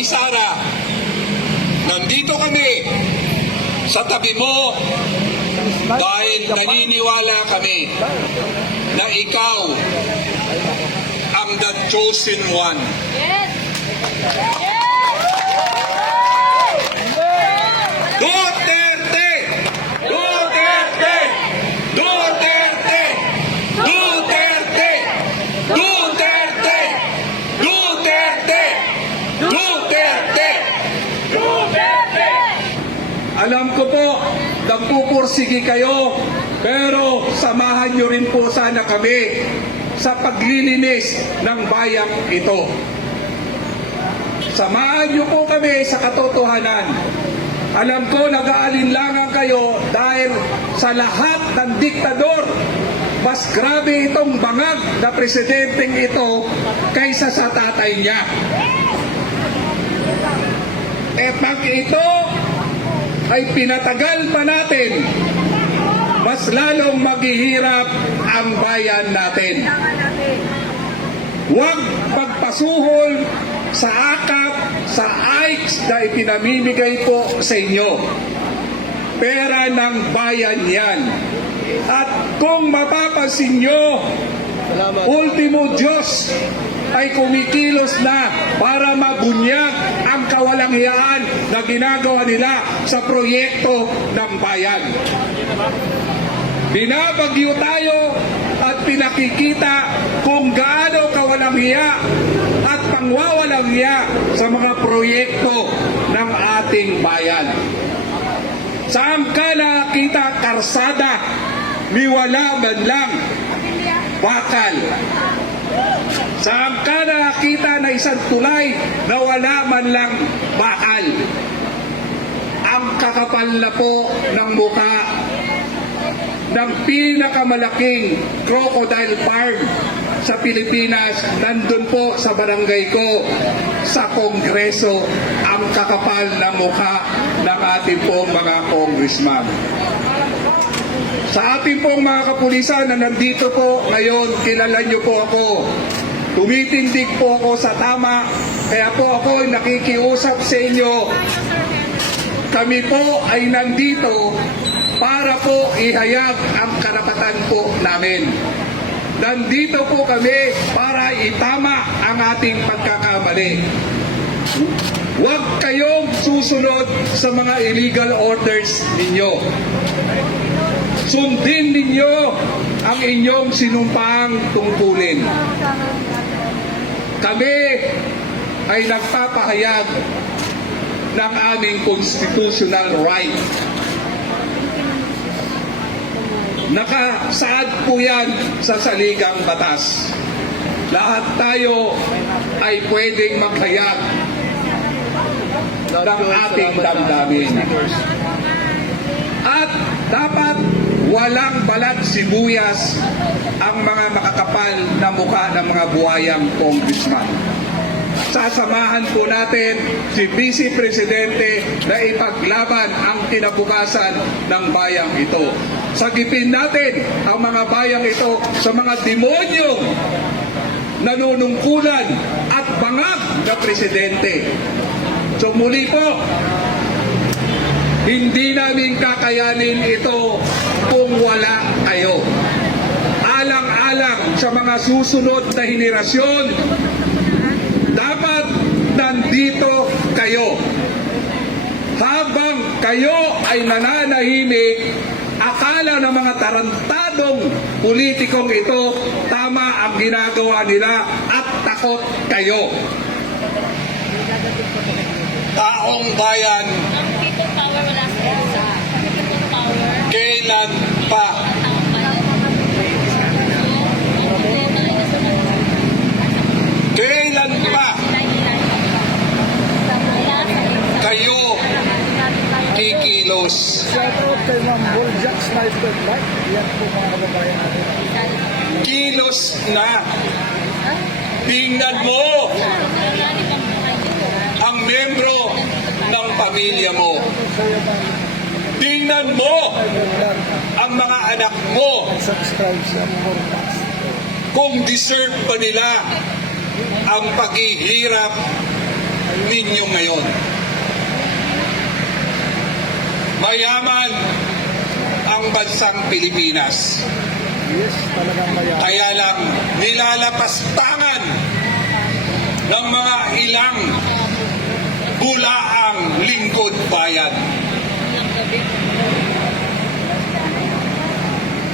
Ate Sara, nandito kami sa tabi mo dahil naniniwala kami na ikaw ang the chosen one. Yes! Yes! Duterte! Duterte! Duterte! Duterte! Duterte! Duterte! Duterte! Duterte! Alam ko po, nagpupursige kayo, pero samahan nyo rin po sana kami sa paglilinis ng bayang ito. Samahan nyo po kami sa katotohanan. Alam ko nag-aalinlangan kayo dahil sa lahat ng diktador, mas grabe itong bangag na presidenteng ito kaysa sa tatay niya. Eh pag ito ay pinatagal pa natin, mas lalong maghihirap ang bayan natin. Huwag pagpasuhol sa akap, sa AICS na ipinamimigay po sa inyo. Pera ng bayan yan. At kung mapapansin nyo, ultimo Diyos ay kumikilos na para mabunyag ang kawalanghiyaan na ginagawa nila sa proyekto ng bayan. Binabagyo tayo at pinakikita kung gaano kawalanghya at pangwawalanghya sa mga proyekto ng ating bayan. Saan ka nakita karsada, ni wala man lang bakal? Saan ka nakita na isang tulay na wala man lang bakal? Ang kakapal na po ng mukha ng pinakamalaking crocodile farm sa Pilipinas, nandun po sa barangay ko, sa Kongreso, ang kakapal na mukha ng ating pong mga congressman. Sa ating pong mga kapulisan na nandito po ngayon, kilala niyo po ako. Tumitindig po ako sa tama, kaya po ako nakikiusap sa inyo. Kami po ay nandito para po ihayag ang karapatan po namin. Nandito po kami para itama ang ating pagkakamali. Huwag kayong susunod sa mga illegal orders ninyo. Sundin ninyo ang inyong sinumpang tungkulin. Kami ay nagpapahayag ng aming constitutional right. Nakasaad po yan sa saligang batas. Lahat tayo ay pwedeng maghayag ng ating damdamin. At dapat walang balat sibuyas ang mga makakapal na mukha ng mga buhayang congressman. Sasamahan po natin si Vice Presidente na ipaglaban ang kinabukasan ng bayang ito. Sagipin natin ang mga bayang ito sa mga demonyong nanunungkulan at bangag na presidente. So muli po, hindi namin kakayanin ito kung wala kayo. Alang-alang sa mga susunod na henerasyon, dapat nandito kayo. Habang kayo ay nananahimik, akala ng mga tarantadong politikong ito, tama ang ginagawa nila at takot kayo. Taong bayan, Ang people power wala sa bansa. People power. kailan pa? Kailan pa kayo kikilos? Shoutout kay Ma'am Boljak Sniper Bike. Yan po mga kababayan natin. Kilos na. Tingnan mo ang membro ng pamilya mo. Tingnan mo ang mga anak mo Subscribe sa Mortas. kung deserve pa nila ang paghihirap ninyo ngayon. Mayaman ang bansang Pilipinas. Yes, talagang maya. Kaya lang nilalapastangan ng mga ilang bulaang lingkod bayan.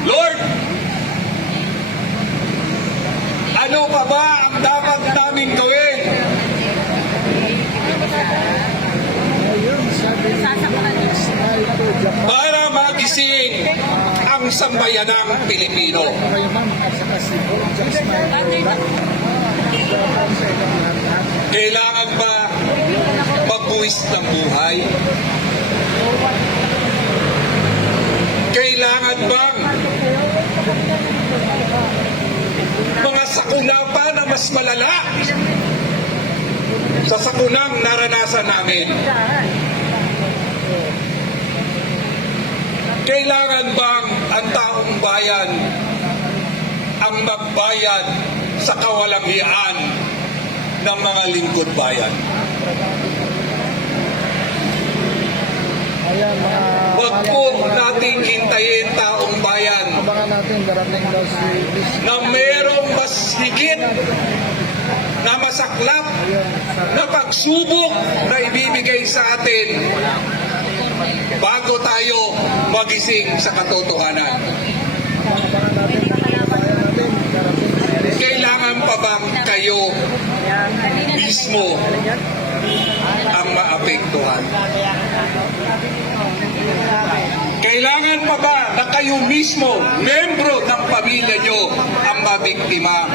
Lord, ano pa ba ang dapat naming gawin Ngayon, sabi ni Sniper Japan, para magising ang sambayanang Pilipino? kayo ma'am, at saka si Bojack Sniper Black. Welcome sa ilang lahat. Kailangan ba magbuwis ng buhay? Kailangan bang mga sakuna pa na mas malala sa sakunang naranasan namin? Kailangan bang ang taong bayan ang magbayad sa kawalang-hiyan ng mga lingkod bayan? Ayan, mga... Huwag po nating hintayin taong bayan Abangan natin, darating daw si Miss. na mayroong mas higit na masaklap na pagsubok na ibibigay sa atin bago tayo magising sa katotohanan. Abangan natin, abangan natin, darating si Miss. Kailangan pa bang kayo mismo ang maapektuhan? Kailangan pa ba na kayo mismo, membro ng pamilya nyo, ang mabiktima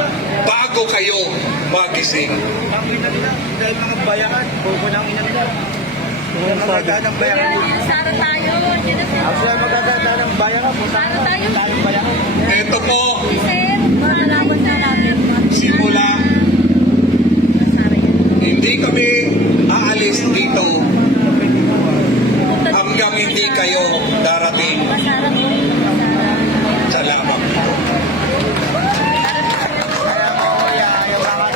bago kayo magising? Ang ina nila, dahil mga bayaran, buko ng ina nila. Sila magagana ng bayaran. Sara tayo. Diyan na sir. Ako sila magagana ng bayaran. Sara tayo. Tayong bayaran. Ito po, Sir, malalaman na natin. simula, Sara yan. hindi kami aalis dito hanggang hindi kayo darating Sara po. Sara. sa lamang. Kaya mo, yung mga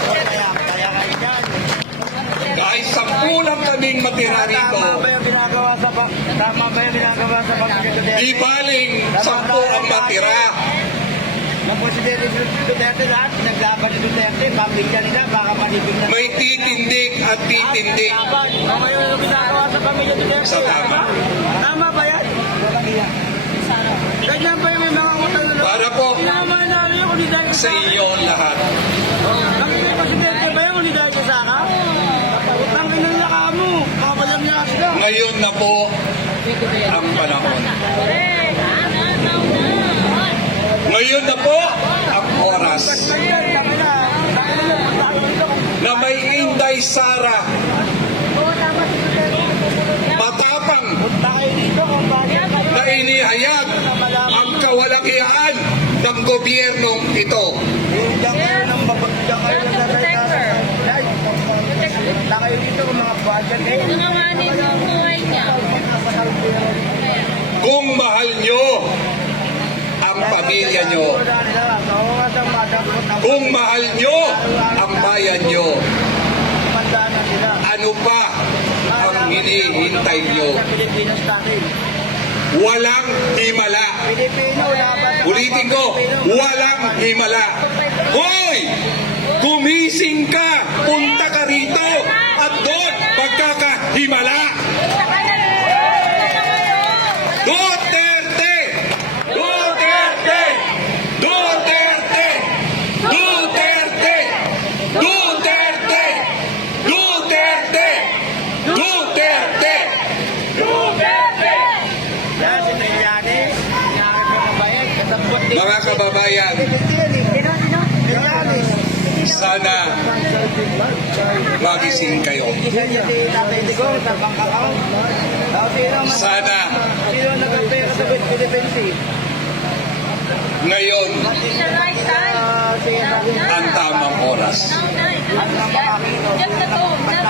kaya kayo dyan. Kahit 10 lang kaming matira rito, Tama ba yung ginagawa sa pagkakita di baling 10 ang matira. Ng Presidente Duterte lahat, naglaban ni Duterte, pamilya nila, baka malibig na. May titindig at titindig Laban. O ngayon yung ginagawa sa pamilya Duterte. sa tama. Tama ba yan? Ganyan ba yung may mga utang na Para po Tama na rin yung kung dahil sa inyo lahat. Nakikita yung Presidente ba yung kung dahil sa saka? Utang inalaka mo, kapalang niya sila. Ngayon na po ang panahon. Correct. Ngayon na po ang oras na may Inday Sara, matapang na inihayag ang kawalang-hiyan ng gobyernong ito. Kayo dito kung mga budget Nanganganin yung buhay niya. Kung mahal nyo ang pamilya nyo, kung mahal nyo ang bayan nyo, ano pa ang hinihintay nyo? Pilipinas natin. Walang himala. Pilipino, laban sa Ulitin ko, walang himala. Hoy! Gumising ka! Punta ka rito! At doon, magkakahimala! Duterte! Duterte! Duterte! Duterte! Duterte! Duterte! Duterte! Duterte! Yan, si Trillanes, nangyari ko mabayad, kasabot din. Mga kababayan, Trillanes. sana magising kayo. Yan yung si Tatay Digong sa Bangkakaw. Sana Sino nag-pera sa Philippines? ngayon The right time. ang tamang oras. Now, now. Just na to.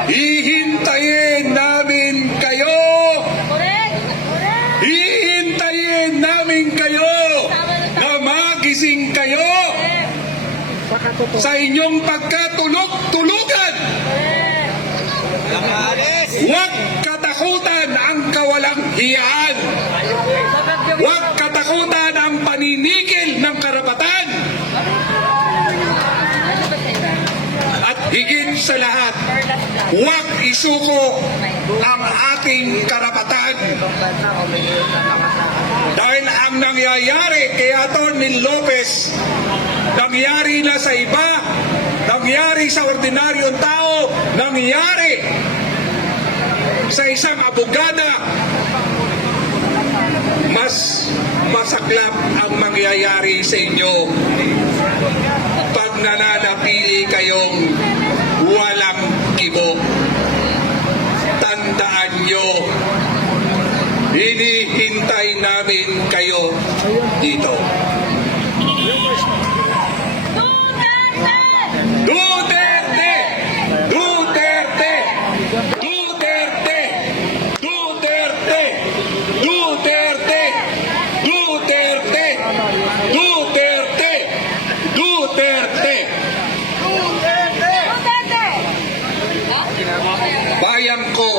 Hihintayin namin kayo! Correct. Correct. Hihintayin namin kayo na magising kayo Sa katotohanan. sa inyong pagkatulog-tulugan! Correct. sa lahat, huwag isuko ang ating karapatan. Dahil ang nangyayari kay Atty. Lopez, nangyari na sa iba, nangyari sa ordinaryong tao, nangyari sa isang abogada. Mas masaklap ang mangyayari sa inyo pag nananatili kayong walang kibo. Tandaan nyo, hinihintay namin kayo dito. Duterte! Duterte! Duterte! Duterte! Duterte! Duterte! Duterte! Duterte! Bayan ko,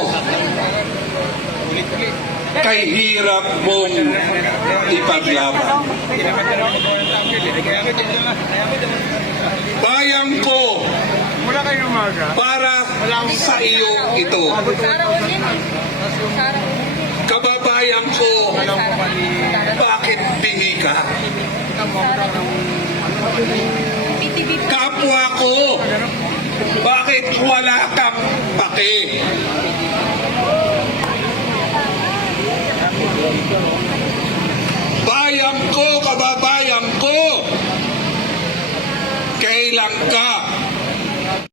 kay hirap mong ipaglaban. Bayan ko, Mula kayo umaga. para sa iyo ito. Sara Unin. Sara Unin. Kababayan ko, bakit bingi ka? Kapwa ko, bakit wala kang pake? Bayan ko, kababayan ko, kailan ka